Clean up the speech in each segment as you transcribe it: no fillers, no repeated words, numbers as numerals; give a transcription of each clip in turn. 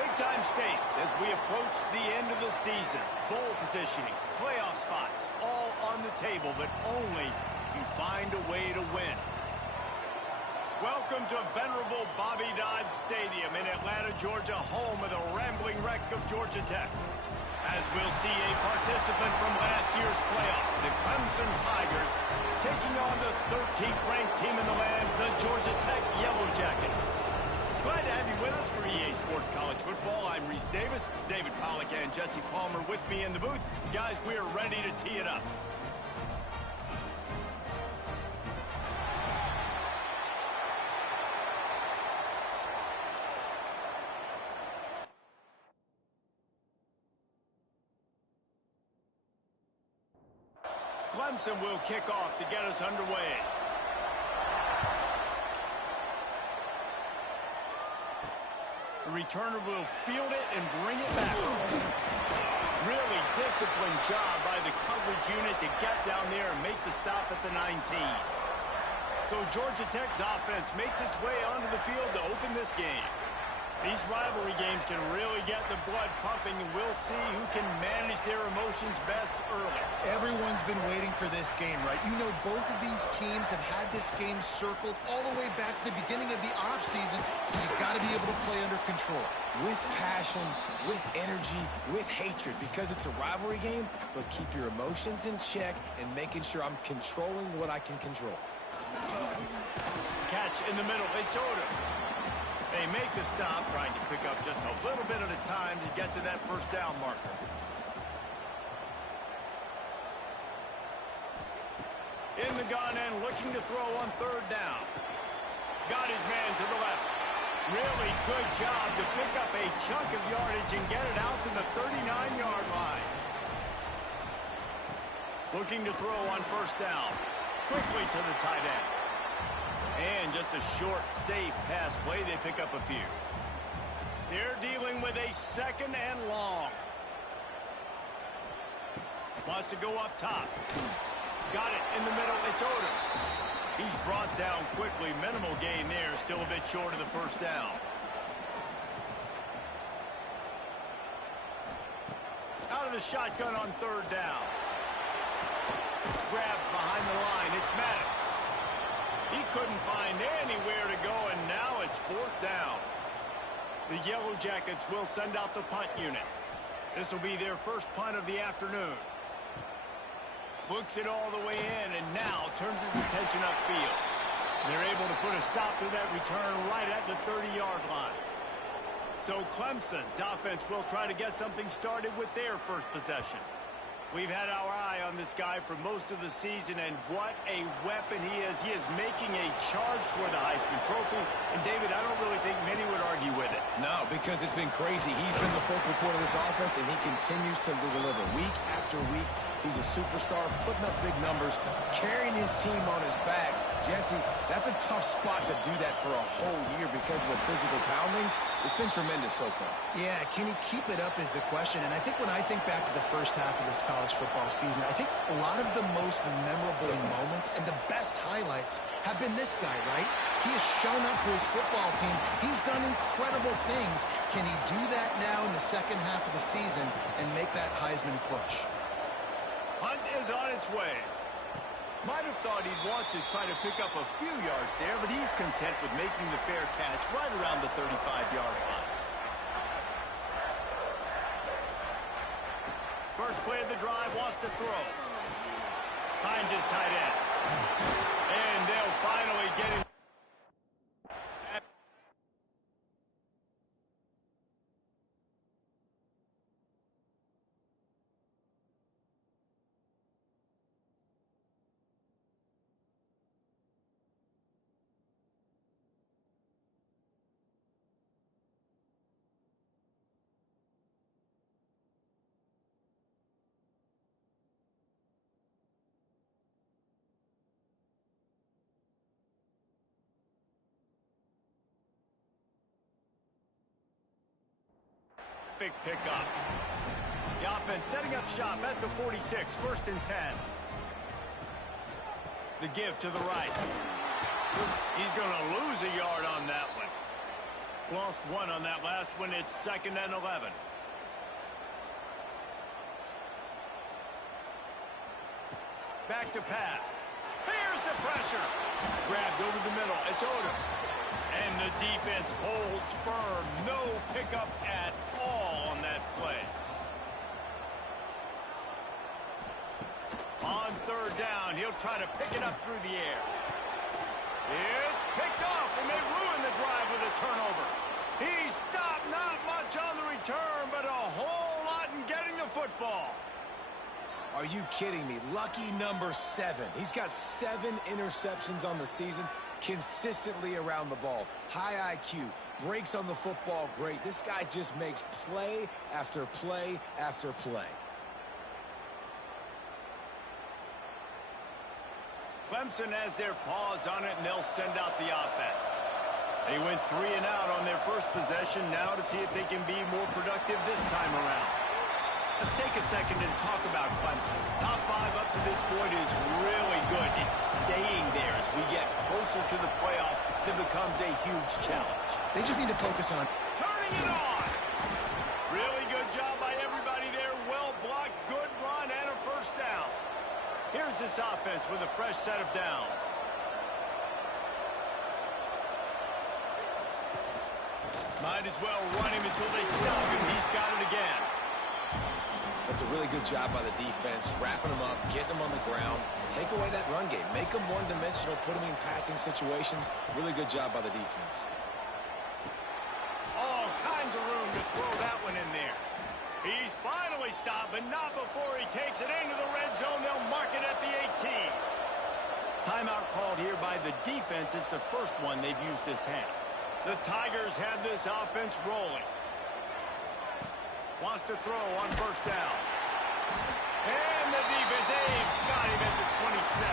Big-time stakes as we approach the end of the season. Bowl positioning, playoff spots, all on the table, but only if you find a way to win. Welcome to venerable Bobby Dodd Stadium in Atlanta, Georgia, home of the rambling wreck of Georgia Tech. As we'll see a participant from last year's playoff, the Clemson Tigers, taking on the 13th ranked team in the land, the Georgia Tech Yellow Jackets. Glad to have you with us for EA Sports College Football. I'm Reese Davis, David Pollack and Jesse Palmer with me in the booth. Guys, we are ready to tee it up. Clemson will kick off to get us underway. The returner will field it and bring it back. Really disciplined job by the coverage unit to get down there and make the stop at the 19. So Georgia Tech's offense makes its way onto the field to open this game. These rivalry games can really get the blood pumping, and we'll see who can manage their emotions best early. Everyone's been waiting for this game, right? You know, both of these teams have had this game circled all the way back to the beginning of the offseason, so you've got to be able to play under control. With passion, with energy, with hatred, because it's a rivalry game, but keep your emotions in check and making sure I'm controlling what I can control. Catch in the middle, it's Odom. They make the stop, trying to pick up just a little bit at a time to get to that first down marker. In the gun and looking to throw on third down. Got his man to the left. Really good job to pick up a chunk of yardage and get it out to the 39-yard line. Looking to throw on first down. Quickly to the tight end. And just a short, safe pass play, they pick up a few. They're dealing with a second and long. Wants to go up top. Got it in the middle, it's Odom. He's brought down quickly, minimal gain there, still a bit short of the first down. Out of the shotgun on third down. Grabbed behind the line, it's Maddox. He couldn't find anywhere to go, and now it's fourth down. The Yellow Jackets will send out the punt unit. This will be their first punt of the afternoon. Looks it all the way in, and now turns his attention upfield. They're able to put a stop to that return right at the 30-yard line. So Clemson's offense will try to get something started with their first possession. We've had our eye on this guy for most of the season, and what a weapon he is. He is making a charge for the Heisman Trophy. And, David, I don't really think many would argue with it. No, because it's been crazy. He's been the focal point of this offense, and he continues to deliver week after week. He's a superstar, putting up big numbers, carrying his team on his back. Jesse, that's a tough spot to do that for a whole year because of the physical pounding. It's been tremendous so far. Yeah, can he keep it up is the question. And I think when I think back to the first half of this college football season, I think a lot of the most memorable moments and the best highlights have been this guy, right? He has shown up for his football team. He's done incredible things. Can he do that now in the second half of the season and make that Heisman push? Hunt is on its way. Might have thought he'd want to try to pick up a few yards there, but he's content with making the fair catch right around the 35-yard line. First play of the drive, wants to throw. Finds his tight end. And they'll finally get him. Pickup. The offense setting up shop at the 46, first and 10. The give to the right. He's going to lose a yard on that one. Lost one on that last one. It's 2nd and 11. Back to pass. Here's the pressure. Grabbed over the middle. It's Odom. And the defense holds firm. No pickup at all on that play. On 3rd down, he'll try to pick it up through the air. It's picked off, and they ruin the drive with a turnover. He stopped not much on the return, but a whole lot in getting the football. Are you kidding me? Lucky number 7. He's got 7 interceptions on the season, consistently around the ball. High IQ, breaks on the football great. This guy just makes play after play after play. Clemson has their paws on it, and they'll send out the offense. They went 3 and out on their first possession, now to see if they can be more productive this time around. Let's take a second and talk about Clemson. Top 5 up to this point is really good. It's staying there as we get closer to the playoff. That becomes a huge challenge. They just need to focus on turning it on. Really good job by everybody there. Well blocked, good run, and a 1st down. Here's this offense with a fresh set of downs. Might as well run him until they stop him. He's got it again. That's a really good job by the defense, wrapping them up, getting them on the ground. Take away that run game. Make them one-dimensional, put them in passing situations. Really good job by the defense. All kinds of room to throw that one in there. He's finally stopped, but not before he takes it into the red zone. They'll mark it at the 18. Timeout called here by the defense. It's the first one they've used this half. The Tigers have this offense rolling. Wants to throw on 1st down. And the defense, they've got him at the 27.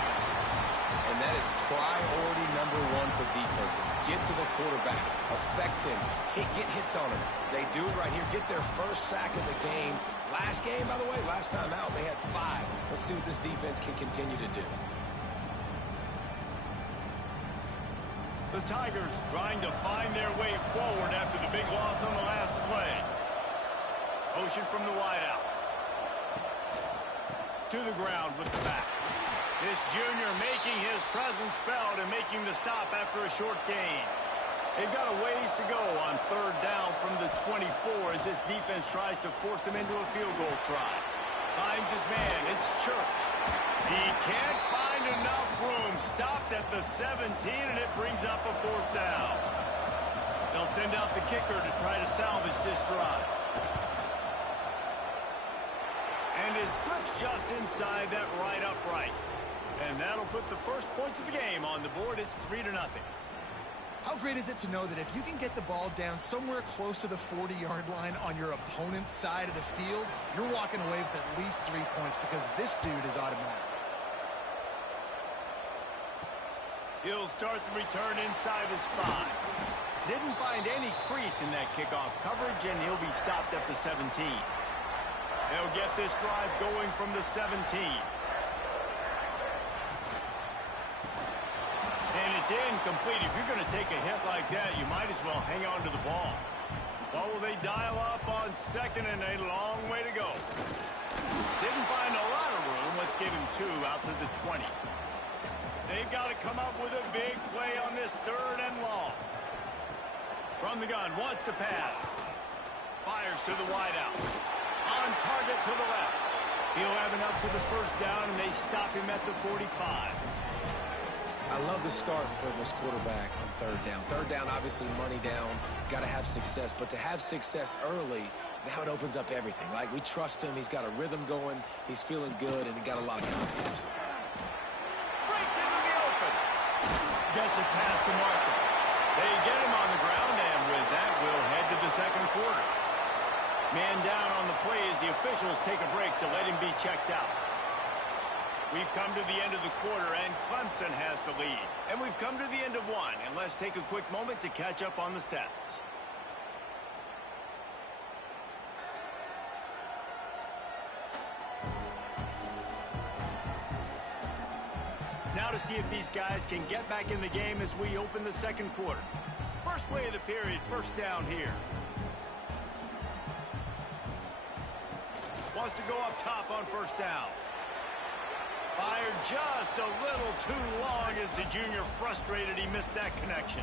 And that is priority number 1 for defenses. Get to the quarterback. Affect him. Get hits on him. They do it right here. Get their first sack of the game. Last game, by the way, last time out, they had 5. Let's see what this defense can continue to do. The Tigers trying to find their way forward after the big loss on the last play. Motion from the wideout. To the ground with the back. This junior making his presence felt and making the stop after a short gain. They've got a ways to go on 3rd down from the 24 as this defense tries to force him into a field goal try. Finds his man. It's Church. He can't find enough room. Stopped at the 17, and it brings up a 4th down. They'll send out the kicker to try to salvage this drive. And it slips just inside that right upright. And that'll put the first points of the game on the board. It's 3-0. how great is it to know that if you can get the ball down somewhere close to the 40-yard line on your opponent's side of the field, you're walking away with at least 3 points because this dude is automatic. He'll start the return inside his 5. Didn't find any crease in that kickoff coverage, and he'll be stopped at the 17. They'll get this drive going from the 17. And it's incomplete. If you're going to take a hit like that, you might as well hang on to the ball. What will they dial up on 2nd and a long way to go? Didn't find a lot of room. Let's give him 2 out to the 20. They've got to come up with a big play on this 3rd and long. From the gun, wants to pass. Fires to the wideout. On target to the left. He'll have enough for the 1st down, and they stop him at the 45. I love the start for this quarterback on 3rd down. 3rd down, obviously money down. Got to have success. But to have success early, now it opens up everything. Like, we trust him. He's got a rhythm going. He's feeling good, and he got a lot of confidence. Breaks into the open. Gets it past the marker. They get him on the ground, and with that, we'll head to the 2nd quarter. Man down on the play as the officials take a break to let him be checked out. We've come to the end of the quarter, and Clemson has the lead. And we've come to the end of one, and let's take a quick moment to catch up on the stats. Now to see if these guys can get back in the game as we open the 2nd quarter. First play of the period, first down here. Wants to go up top on first down. Fired just a little too long as the junior frustrated he missed that connection.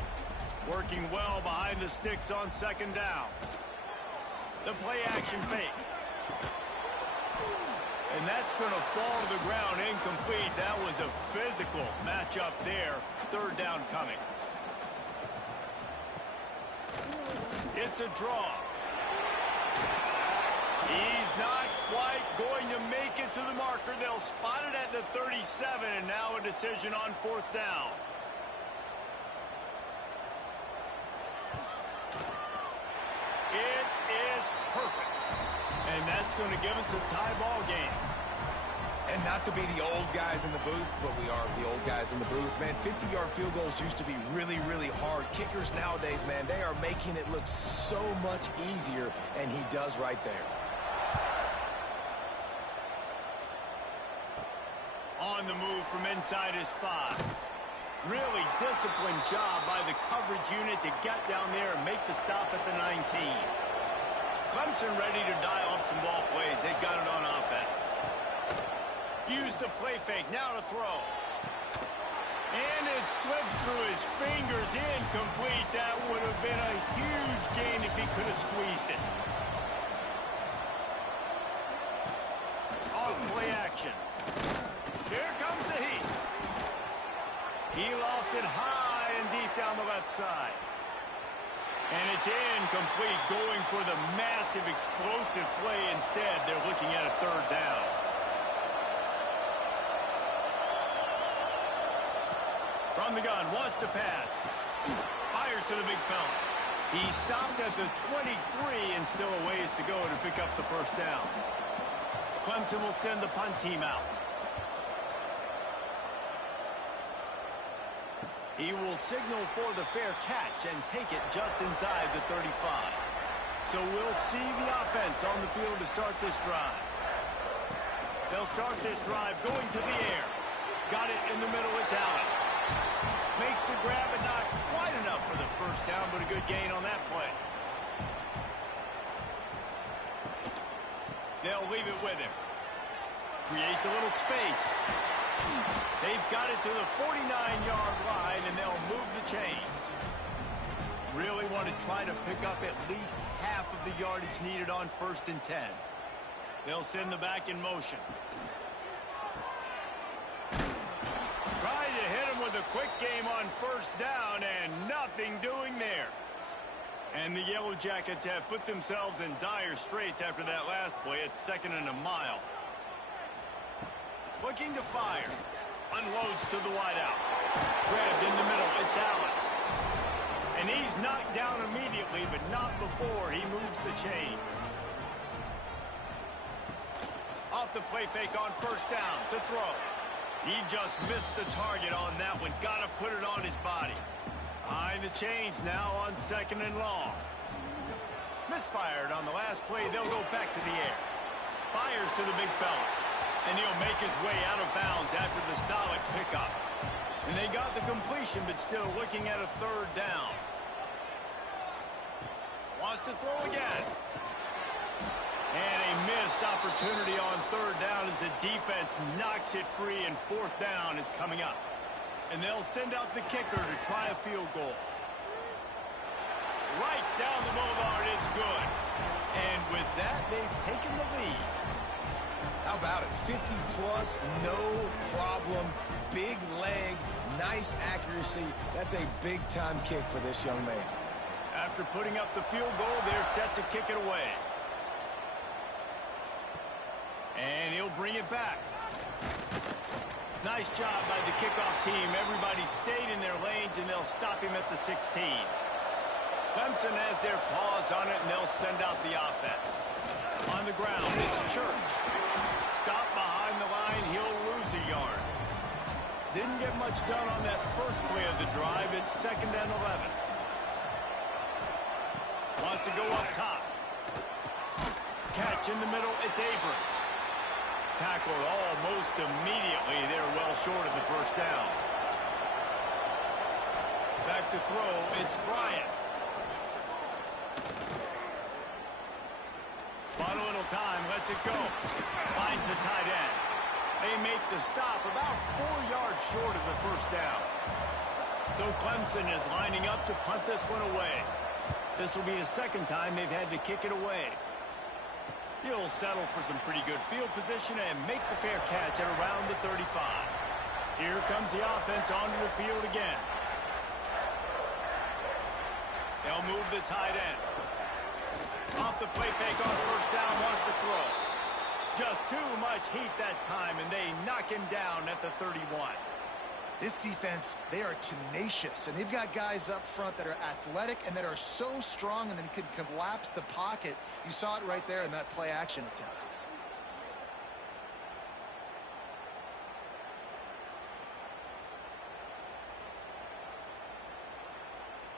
Working well behind the sticks on second down. The play action fake. And that's going to fall to the ground incomplete. That was a physical matchup there. Third down coming. It's a draw. He's not quite going to make it to the marker. They'll spot it at the 37, and now a decision on fourth down. It is perfect. And that's going to give us a tie ball game. And not to be the old guys in the booth, but we are the old guys in the booth. Man, 50-yard field goals used to be really, really hard. Kickers nowadays, man, they are making it look so much easier, and he does right there. On the move from inside his 5. Really disciplined job by the coverage unit to get down there and make the stop at the 19. Clemson ready to dial up some ball plays. They've got it on offense. Use the play fake, now to throw. And it slips through his fingers, incomplete. That would have been a huge gain if he could have squeezed it. Off play action. Here comes the heat. He lost it high and deep down the left side. And it's incomplete, going for the massive explosive play instead. They're looking at a third down. From the gun, wants to pass. Fires to the big fella. He stopped at the 23 and still a ways to go to pick up the first down. Clemson will send the punt team out. He will signal for the fair catch and take it just inside the 35. So we'll see the offense on the field to start this drive. They'll start this drive going to the air. Got it in the middle, it's Allen. Makes the grab and not quite enough for the first down, but a good gain on that play. They'll leave it with him. Creates a little space. They've got it to the 49-yard line, and they'll move the chains. Really want to try to pick up at least half of the yardage needed on 1st and 10. They'll send the back in motion. Trying to hit him with a quick game on first down, and nothing doing there. And the Yellow Jackets have put themselves in dire straits after that last play. It's 2nd and a mile. Looking to fire. Unloads to the wideout. Grabbed in the middle. It's Allen. And he's knocked down immediately, but not before he moves the chains. Off the play fake on first down to throw. He just missed the target on that one. Got to put it on his body. Behind the chains now on 2nd and long. Misfired on the last play. They'll go back to the air. Fires to the big fella. And he'll make his way out of bounds after the solid pickup. And they got the completion, but still looking at a third down. Wants to throw again. And a missed opportunity on third down as the defense knocks it free, and fourth down is coming up. And they'll send out the kicker to try a field goal. Right down the boulevard, it's good. And with that, they've taken the lead. How about it? 50-plus, no problem. Big leg, nice accuracy. That's a big-time kick for this young man. After putting up the field goal, they're set to kick it away. And he'll bring it back. Nice job by the kickoff team. Everybody stayed in their lanes, and they'll stop him at the 16. Clemson has their paws on it, and they'll send out the offense. On the ground, it's Church. Stop behind the line, he'll lose a yard. Didn't get much done on that first play of the drive. It's 2nd and 11. Wants to go up top. Catch in the middle, it's Abrams. Tackled almost immediately. They're well short of the first down. Back to throw, it's Bryant. Bought a little time, lets it go. Finds the tight end. They make the stop about 4 yards short of the first down. So Clemson is lining up to punt this one away. This will be the second time they've had to kick it away. He'll settle for some pretty good field position and make the fair catch at around the 35. Here comes the offense onto the field again. They'll move the tight end. Off the play fake on first down, wants to throw. Just too much heat that time, and they knock him down at the 31. This defense, they are tenacious, and they've got guys up front that are athletic and that are so strong and then can collapse the pocket. You saw it right there in that play-action attempt.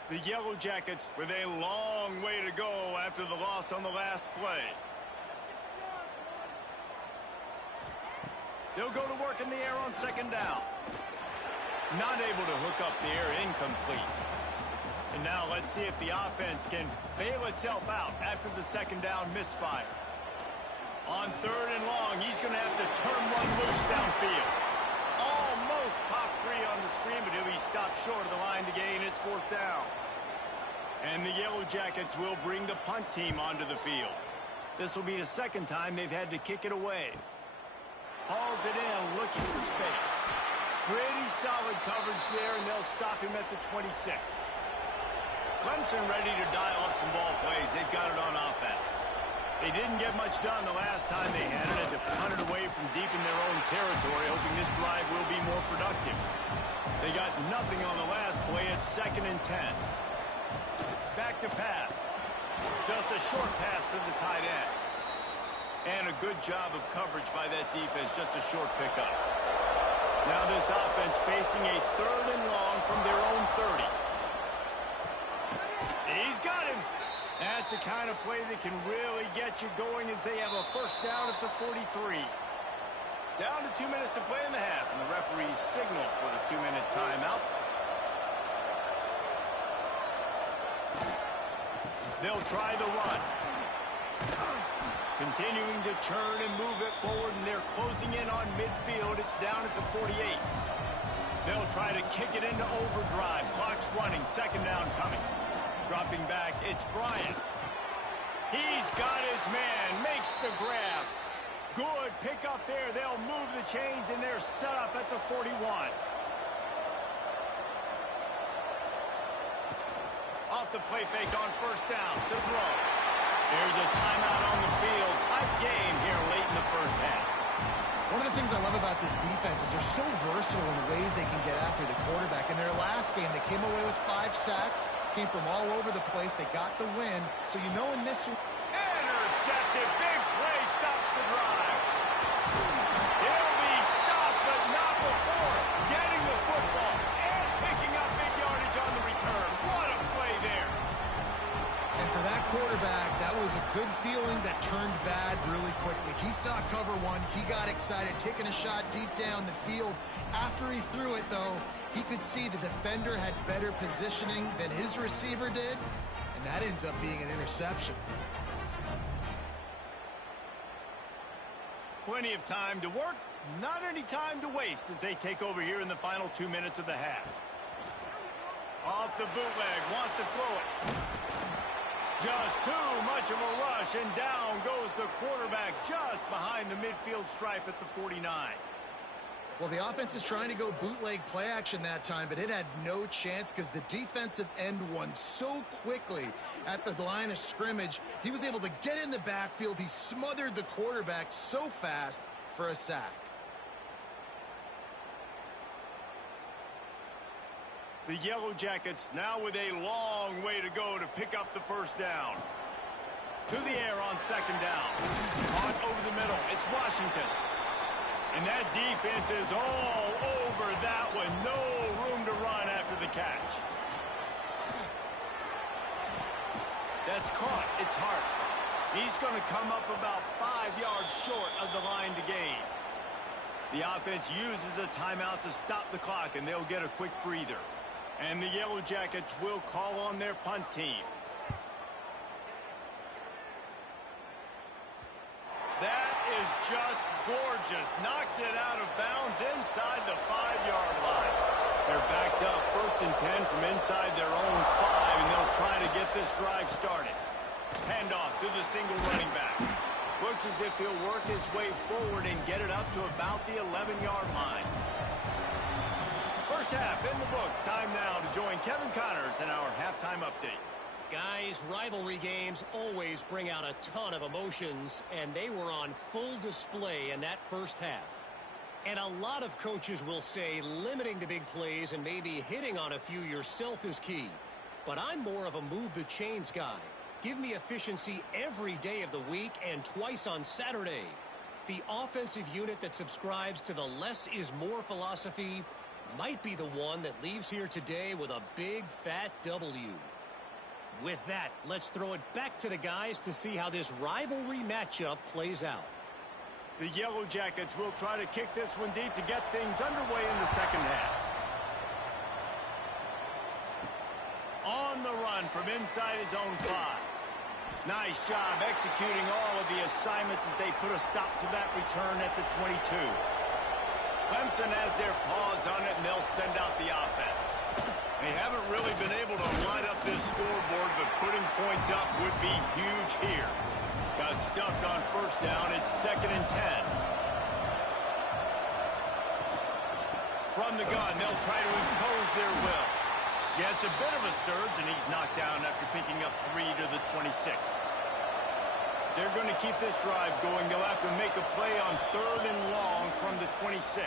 The Yellow Jackets with a long way to go after the loss on the last play. They'll go to work in the air on second down. Not able to hook up the air, incomplete. And now let's see if the offense can bail itself out after the second down misfire. On third and long, he's going to have to turn one loose downfield. Almost popped free on the screen, but he'll be stopped short of the line to gain. It's fourth down. And the Yellow Jackets will bring the punt team onto the field. This will be the second time they've had to kick it away. Hauls it in, looking for space. Pretty solid coverage there, and they'll stop him at the 26. Clemson ready to dial up some ball plays. They've got it on offense. They didn't get much done the last time they had it. To punt it away from deep in their own territory, hoping this drive will be more productive. They got nothing on the last play. It's 2nd and 10. Back to pass. Just a short pass to the tight end. And a good job of coverage by that defense. Just a short pickup. Now this offense facing a 3rd and long from their own 30. He's got him. That's the kind of play that can really get you going as they have a first down at the 43. Down to 2 minutes to play in the half, and the referees signal for the 2-minute timeout. They'll try the run. Continuing to churn and move it forward, and they're closing in on midfield. It's down at the 48. They'll try to kick it into overdrive. Clock's running. Second down coming. Dropping back, it's Bryant. He's got his man. Makes the grab. Good pick up there. They'll move the chains, and they're set up at the 41. Off the play fake on first down. To throw. There's a timeout on the field. Tight game here late in the first half. One of the things I love about this defense is they're so versatile in the ways they can get after the quarterback. In their last game, they came away with 5 sacks, came from all over the place. They got the win. So you know in this one... Intercepted. Big play. Stops the drive. He'll be stopped, but not before getting the football and picking up big yardage on the return. What a play there. And for that quarterback, that was a good feeling that turned bad really quickly. He saw cover one. He got excited, taking a shot deep down the field. After he threw it, though, he could see the defender had better positioning than his receiver did, and that ends up being an interception. Plenty of time to work, not any time to waste as they take over here in the final 2 minutes of the half. Off the bootleg, wants to throw it. Just too much of a rush, and down goes the quarterback just behind the midfield stripe at the 49. Well, the offense is trying to go bootleg play action that time, but it had no chance because the defensive end won so quickly at the line of scrimmage. He was able to get in the backfield. He smothered the quarterback so fast for a sack. The Yellow Jackets now with a long way to go to pick up the first down. To the air on second down. On over the middle. It's Washington. And that defense is all over that one. No room to run after the catch. That's caught. It's Hart. He's going to come up about 5 yards short of the line to gain. The offense uses a timeout to stop the clock, and they'll get a quick breather. And the Yellow Jackets will call on their punt team. is just gorgeous. Knocks it out of bounds inside the 5-yard line. They're backed up 1st and 10 from inside their own 5, and they'll try to get this drive started. Handoff to the single running back. Looks as if he'll work his way forward and get it up to about the 11-yard line. First half in the books. Time now to join Kevin Connors in our halftime update. Guys, rivalry games always bring out a ton of emotions, and they were on full display in that first half. And a lot of coaches will say limiting the big plays and maybe hitting on a few yourself is key. But I'm more of a move the chains guy. Give me efficiency every day of the week and twice on Saturday. The offensive unit that subscribes to the less is more philosophy might be the one that leaves here today with a big fat W. With that, let's throw it back to the guys to see how this rivalry matchup plays out. The Yellow Jackets will try to kick this one deep to get things underway in the second half. On the run from inside his own 5. Nice job executing all of the assignments as they put a stop to that return at the 22. Clemson has their paws on it, and they'll send out the offense. They haven't really been able to line up this scoreboard, but putting points up would be huge here. Got stuffed on 1st down. It's 2nd and 10. From the gun, they'll try to impose their will. Yeah, it's a bit of a surge, and he's knocked down after picking up 3 to the 26. They're going to keep this drive going. They'll have to make a play on 3rd and long from the 26.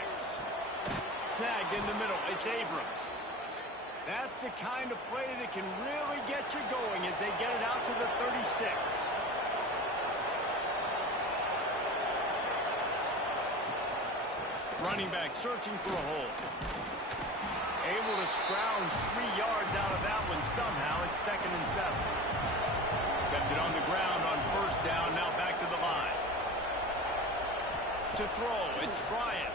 Snagged in the middle. It's Abrams. That's the kind of play that can really get you going as they get it out to the 36. Running back searching for a hole. Able to scrounge 3 yards out of that one somehow. It's 2nd and 7. Kept it on the ground on 1st down. Now back to the line. To throw, it's Bryant.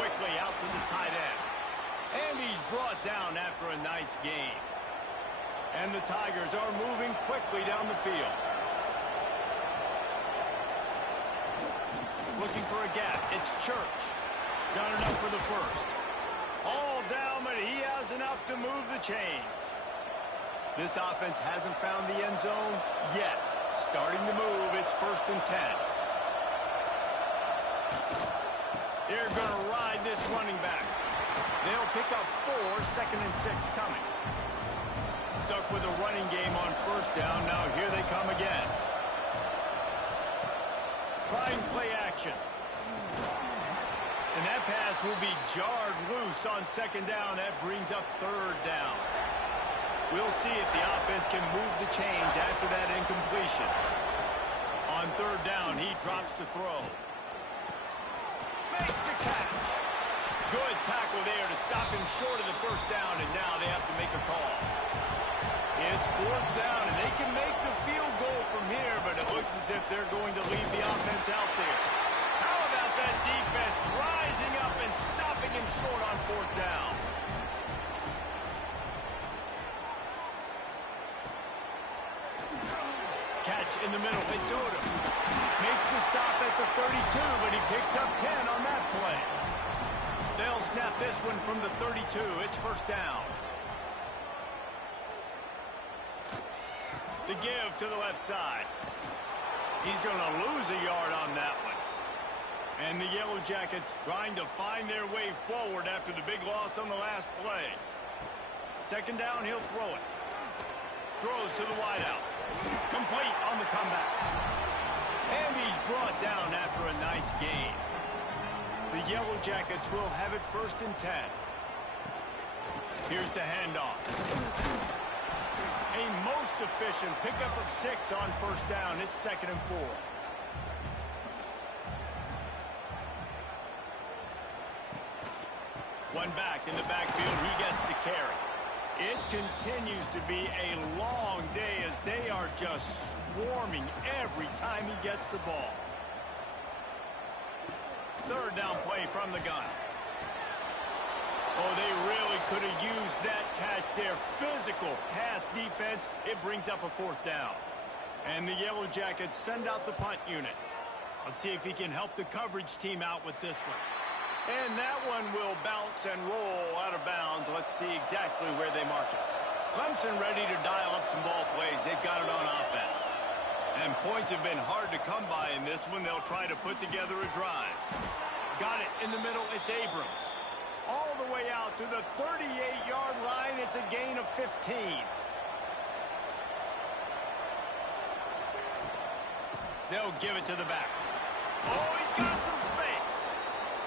Quickly out to the tight end. And he's brought down after a nice gain. And the Tigers are moving quickly down the field. Looking for a gap. It's Church. Got enough for the 1st. All down, but he has enough to move the chains. This offense hasn't found the end zone yet. Starting to move, it's 1st and 10. They're going to ride this running back. They'll pick up 4, 2nd and 6 coming. Stuck with a running game on 1st down. Now here they come again. Try and play action. And that pass will be jarred loose on 2nd down. That brings up 3rd down. We'll see if the offense can move the chains after that incompletion. On 3rd down, he drops to throw. Makes the catch. Good tackle there to stop him short of the 1st down, and now they have to make a call. It's 4th down, and they can make the field goal from here, but it looks as if they're going to leave the offense out there. How about that defense rising up and stopping him short on 4th down? Catch in the middle. It's Odom. Makes the stop at the 32, but he picks up 10 on that play. They'll snap this one from the 32. It's 1st down. The give to the left side. He's going to lose a yard on that one. And the Yellow Jackets trying to find their way forward after the big loss on the last play. 2nd down, he'll throw it. Throws to the wideout. Complete on the comeback. And he's brought down after a nice gain. The Yellow Jackets will have it 1st and 10. Here's the handoff. A most efficient pickup of 6 on 1st down. It's 2nd and 4. One back in the backfield. He gets the carry. It continues to be a long day as they are just swarming every time he gets the ball. 3rd down play from the gun. Oh, they really could have used that catch there. Physical pass defense. It brings up a 4th down. And the Yellow Jackets send out the punt unit. Let's see if he can help the coverage team out with this one. And that one will bounce and roll out of bounds. Let's see exactly where they mark it. Clemson ready to dial up some ball plays. They've got it on offense. And points have been hard to come by in this one. They'll try to put together a drive. Got it in the middle. It's Abrams. All the way out to the 38-yard line. It's a gain of 15. They'll give it to the back. Oh, he's got some space.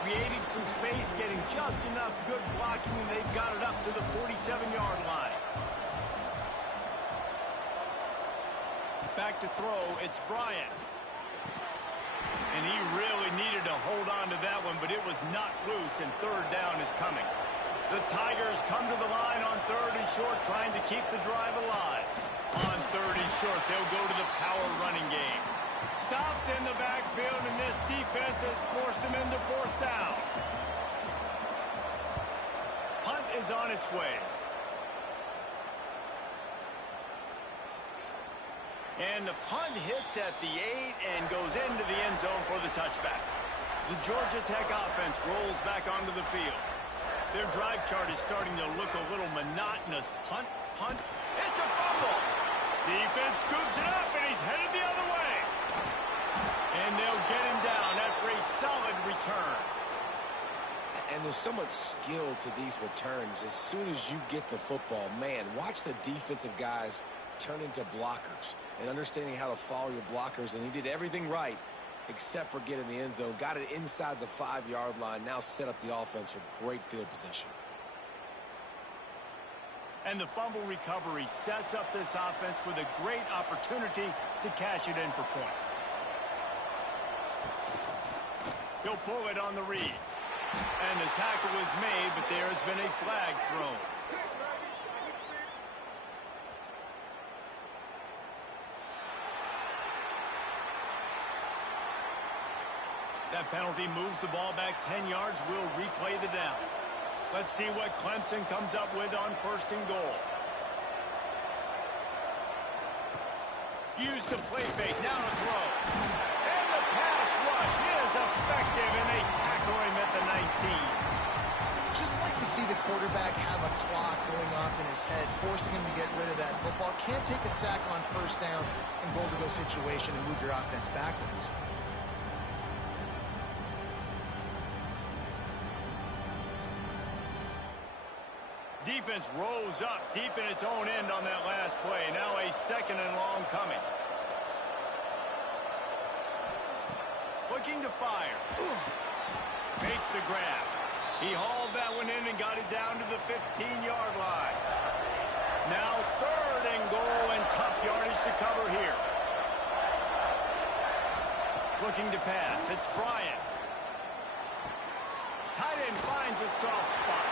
Creating some space, getting just enough good blocking, and they've got it up to the 47-yard line. Back to throw, it's Bryant. And he really needed to hold on to that one, but it was not loose, and third down is coming. The Tigers come to the line on third and short, trying to keep the drive alive. On third and short, they'll go to the power running game. Stopped in the backfield, and this defense has forced him into fourth down. Punt is on its way. And the punt hits at the 8 and goes into the end zone for the touchback. The Georgia Tech offense rolls back onto the field. Their drive chart is starting to look a little monotonous. Punt, punt. It's a fumble. Defense scoops it up, and he's headed the other way. And they'll get him down after a solid return. And there's so much skill to these returns. As soon as you get the football, man, watch the defensive guys turn into blockers and understanding how to follow your blockers. And he did everything right except for getting the end zone. Got it inside the 5-yard line. Now set up the offense for great field position. And the fumble recovery sets up this offense with a great opportunity to cash it in for points. He'll pull it on the read. And the tackle was made, but there has been a flag thrown. That penalty moves the ball back 10 yards. We'll replay the down. Let's see what Clemson comes up with on first and goal. Use the play fake. Now to throw. And the pass rush is effective, and they tackle him at the 19. Just like to see the quarterback have a clock going off in his head, forcing him to get rid of that football. Can't take a sack on first down and goal-to-go situation and move your offense backwards. Defense rose up deep in its own end on that last play. Now a second and long coming. Looking to fire. Makes the grab. He hauled that one in and got it down to the 15-yard line. Now third and goal, and tough yardage to cover here. Looking to pass. It's Bryant. Tight end finds a soft spot.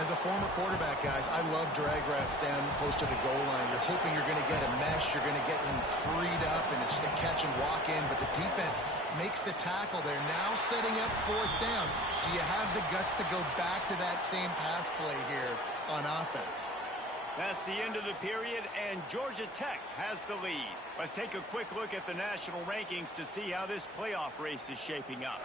As a former quarterback, guys, I love drag routes down close to the goal line. You're hoping you're going to get a mesh. You're going to get him freed up, and it's a catch and walk in. But the defense makes the tackle. They're now setting up fourth down. Do you have the guts to go back to that same pass play here on offense? That's the end of the period, and Georgia Tech has the lead. Let's take a quick look at the national rankings to see how this playoff race is shaping up.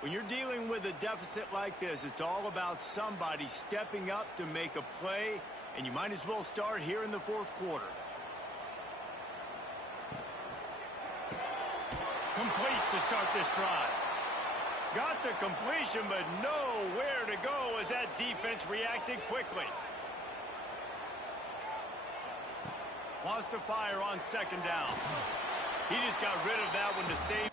When you're dealing with a deficit like this, it's all about somebody stepping up to make a play, and you might as well start here in the fourth quarter. Complete to start this drive. Got the completion, but nowhere to go as that defense reacted quickly. Wants to fire on second down. He just got rid of that one to save.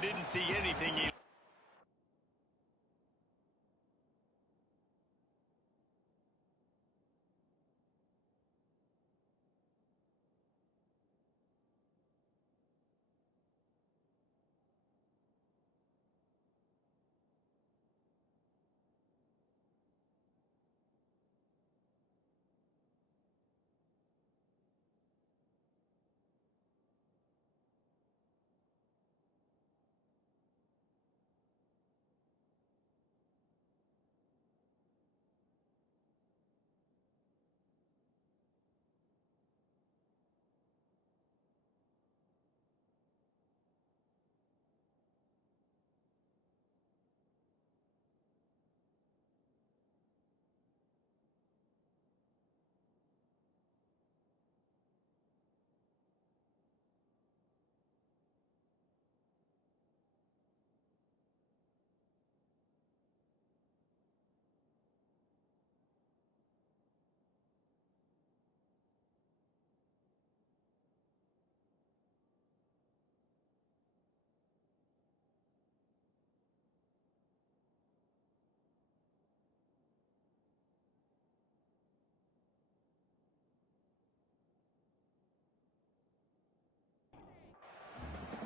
Didn't see anything he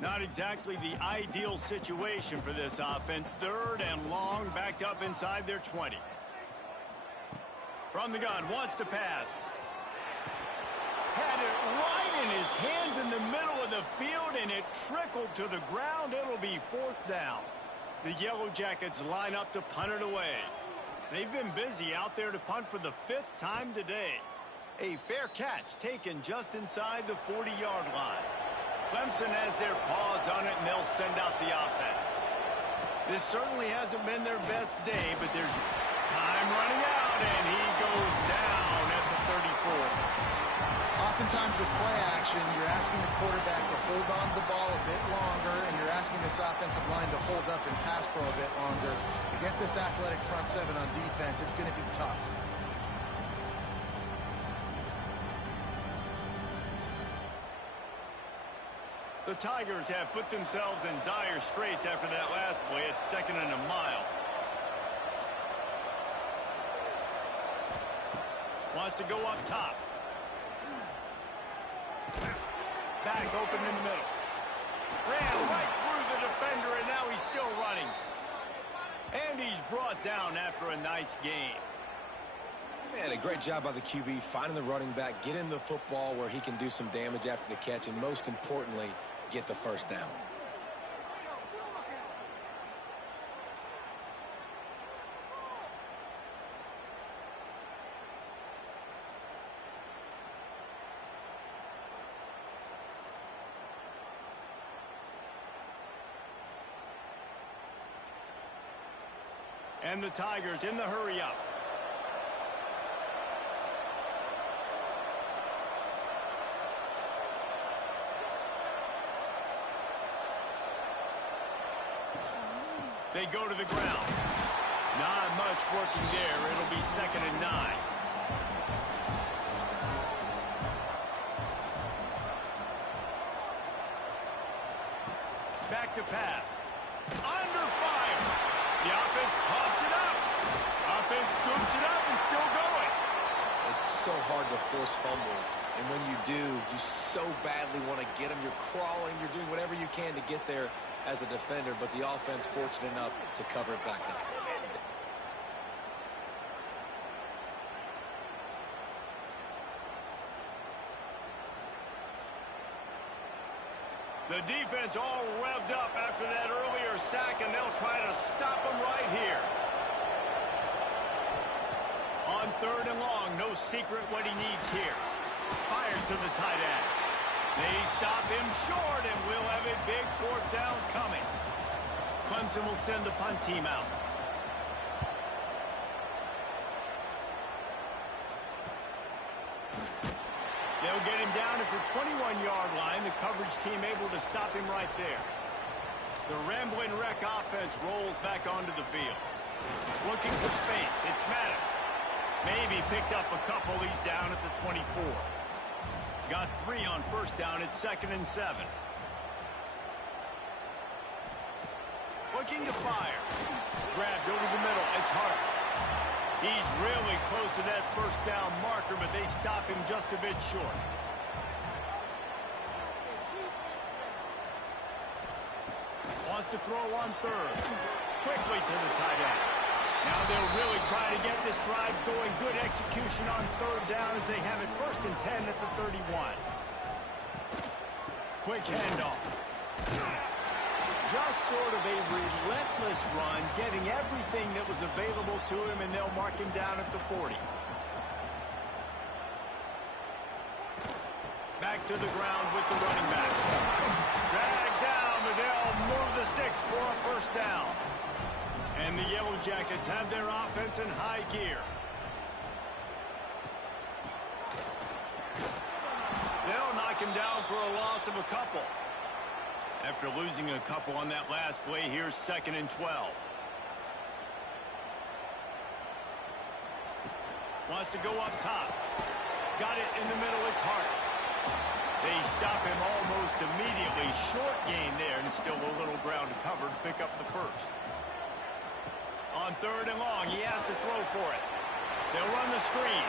Not exactly the ideal situation for this offense. 3rd and long, backed up inside their 20. From the gun, wants to pass. Had it right in his hands in the middle of the field, and it trickled to the ground. It'll be 4th down. The Yellow Jackets line up to punt it away. They've been busy out there to punt for the 5th time today. A fair catch taken just inside the 40-yard line. Clemson has their paws on it, and they'll send out the offense. This certainly hasn't been their best day, but there's time running out, and he goes down at the 34. Oftentimes with play action, you're asking the quarterback to hold on to the ball a bit longer, and you're asking this offensive line to hold up and pass pro a bit longer. Against this athletic front 7 on defense, it's going to be tough. The Tigers have put themselves in dire straits after that last play. It's 2nd and a mile. Wants to go up top. Back open in the middle. Ran right through the defender, and now he's still running. And he's brought down after a nice gain. Man, a great job by the QB finding the running back, getting the football where he can do some damage after the catch, and most importantly, get the 1st down. And the Tigers in the hurry up. They go to the ground. Not much working there. It'll be 2nd and 9. Back to pass. Under fire. The offense coughs it up. Offense scoops it up and still going. It's so hard to force fumbles, and when you do, you so badly want to get them. You're crawling, you're doing whatever you can to get there as a defender, but the offense fortunate enough to cover it back up. The defense all revved up after that earlier sack, and they'll try to stop him right here. On 3rd and long, no secret what he needs here. Fires to the tight end. They stop him short, and we'll have a big 4th down coming. Clemson will send the punt team out. They'll get him down at the 21-yard line. The coverage team able to stop him right there. The rambling wreck offense rolls back onto the field. Looking for space. It's Maddox. Maybe picked up a couple. He's down at the 24. Got 3 on 1st down. It's 2nd and 7. Looking to fire. Grabbed over the middle. It's Hart. He's really close to that 1st down marker, but they stop him just a bit short. Wants to throw on 3rd. Quickly to the tight end. Now they'll really try to get this drive going. Good execution on 3rd down as they have it 1st and 10 at the 31. Quick handoff. Just sort of a relentless run, getting everything that was available to him, and they'll mark him down at the 40. Back to the ground with the running back. Dragged down, but they'll move the sticks for a 1st down. And the Yellow Jackets have their offense in high gear. They'll knock him down for a loss of a couple. After losing a couple on that last play, here's 2nd and 12. Wants to go up top. Got it in the middle. It's Hart. They stop him almost immediately. Short gain there, and still a little ground to cover to pick up the 1st. On 3rd and long, he has to throw for it. They'll run the screen.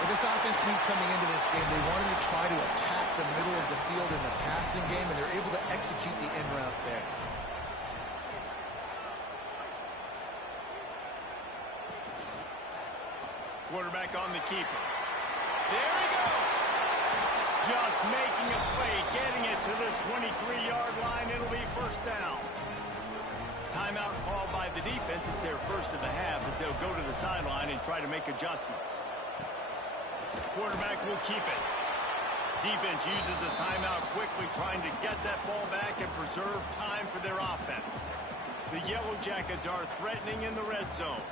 Well, this offense knew coming into this game they wanted to try to attack the middle of the field in the passing game, and they're able to execute the in route there. Quarterback on the keeper. There he goes. Just making a play, getting it to the 23-yard line. It'll be first down. Timeout called by the defense. It's their first of the half as they'll go to the sideline and try to make adjustments. Quarterback will keep it. Defense uses a timeout quickly, trying to get that ball back and preserve time for their offense. The Yellow Jackets are threatening in the red zone.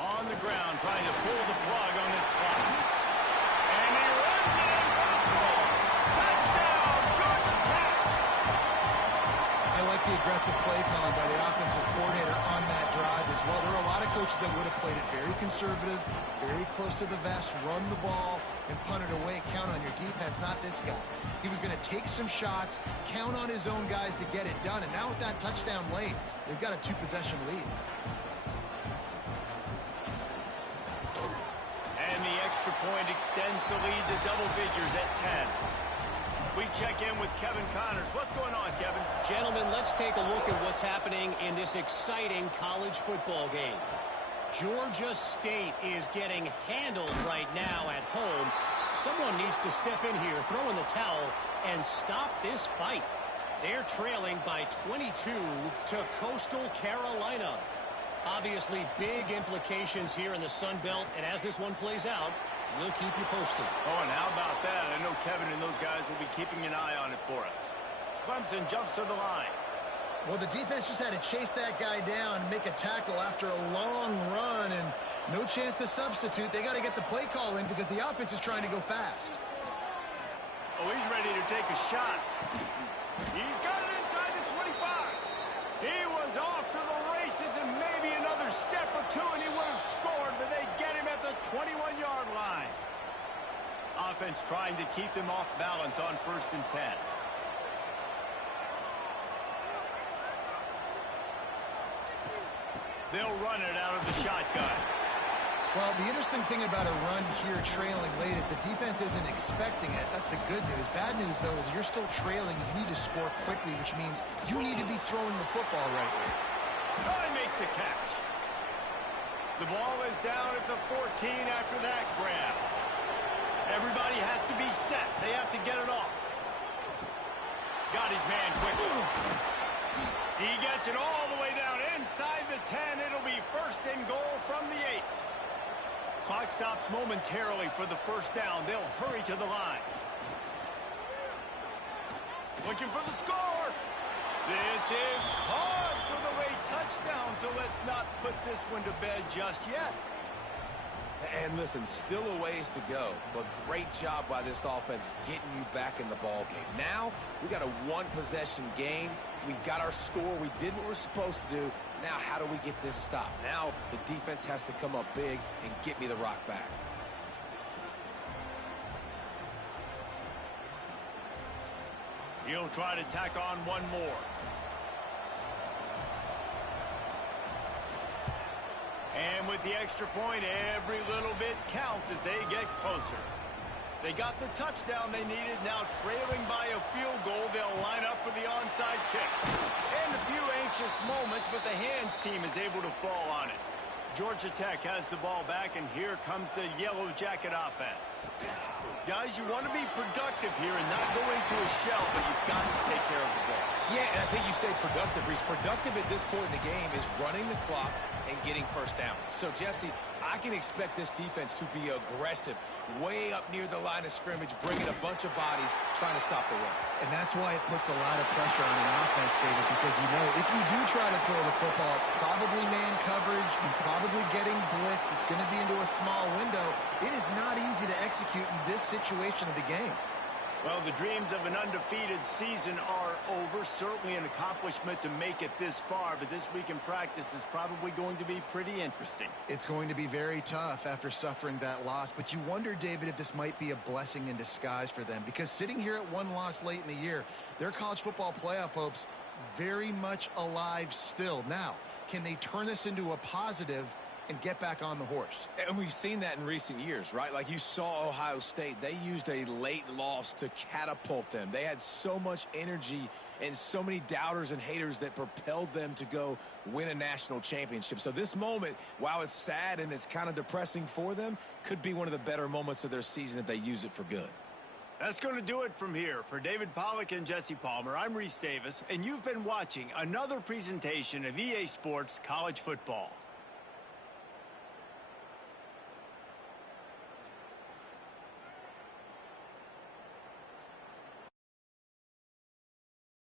On the ground, trying to pull the plug on this clock. And he runs in for the score. Touchdown, Georgia Tech! I like the aggressive play calling by the offensive coordinator on that drive as well. There are a lot of coaches that would have played it very conservative, very close to the vest, run the ball, and punt it away. Count on your defense, not this guy. He was going to take some shots, count on his own guys to get it done. And now with that touchdown late, they've got a 2-possession lead. And the extra point extends the lead to double figures at 10. We check in with Kevin Connors. What's going on, Kevin? Gentlemen, let's take a look at what's happening in this exciting college football game. Georgia State is getting handled right now at home. Someone needs to step in here, throw in the towel, and stop this fight. They're trailing by 22 to Coastal Carolina. Obviously, big implications here in the Sun Belt, and as this one plays out, we'll keep you posted. Oh, and how about that? I know Kevin and those guys will be keeping an eye on it for us. Clemson jumps to the line. Well, the defense just had to chase that guy down and make a tackle after a long run, and no chance to substitute. They got to get the play call in because the offense is trying to go fast. Oh, he's ready to take a shot. He's got it inside the 25. He was off to the races and maybe another step or two and he would have scored, but they get him at the 21-yard line. Offense trying to keep them off balance on 1st and 10. They'll run it out of the shotgun. Well, the interesting thing about a run here trailing late is the defense isn't expecting it. That's the good news. Bad news, though, is you're still trailing. You need to score quickly, which means you need to be throwing the football right now. Oh, he makes the catch. The ball is down at the 14 after that grab. Everybody has to be set. They have to get it off. Got his man quickly. He gets it all the way down inside the 10. It'll be 1st and goal from the 8. Clock stops momentarily for the first down. They'll hurry to the line. Looking for the score. This is caught for the late touchdown, so let's not put this one to bed just yet. And listen, still a ways to go, but great job by this offense getting you back in the ball game. Now, we got a 1-possession game. We got our score. We did what we're supposed to do. Now, how do we get this stopped? Now, the defense has to come up big and get me the rock back. He'll try to tack on one more. And with the extra point, every little bit counts as they get closer. They got the touchdown they needed. Now trailing by a field goal, they'll line up for the onside kick. And a few anxious moments, but the hands team is able to fall on it. Georgia Tech has the ball back, and here comes the Yellow Jacket offense. Guys, you want to be productive here and not go into a shell, but you've got to take care of the ball. Yeah, and I think you say productive, Reese. Productive at this point in the game is running the clock and getting first down. So, Jesse, I can expect this defense to be aggressive, way up near the line of scrimmage, bringing a bunch of bodies, trying to stop the run. And that's why it puts a lot of pressure on an offense, David, because you know if you do try to throw the football, it's probably man coverage, you're probably getting blitzed, it's going to be into a small window. It is not easy to execute in this situation of the game. Well, the dreams of an undefeated season are over. Certainly an accomplishment to make it this far, but this week in practice is probably going to be pretty interesting. It's going to be very tough after suffering that loss, but you wonder, David, if this might be a blessing in disguise for them, because sitting here at one loss late in the year, their college football playoff hopes very much alive still. Now, can they turn this into a positive and get back on the horse. And we've seen that in recent years, right? Like you saw Ohio State. They used a late loss to catapult them. They had so much energy and so many doubters and haters that propelled them to go win a national championship. So this moment, while it's sad and it's kind of depressing for them, could be one of the better moments of their season if they use it for good. That's going to do it from here. For David Pollack and Jesse Palmer, I'm Reese Davis, and you've been watching another presentation of EA Sports College Football.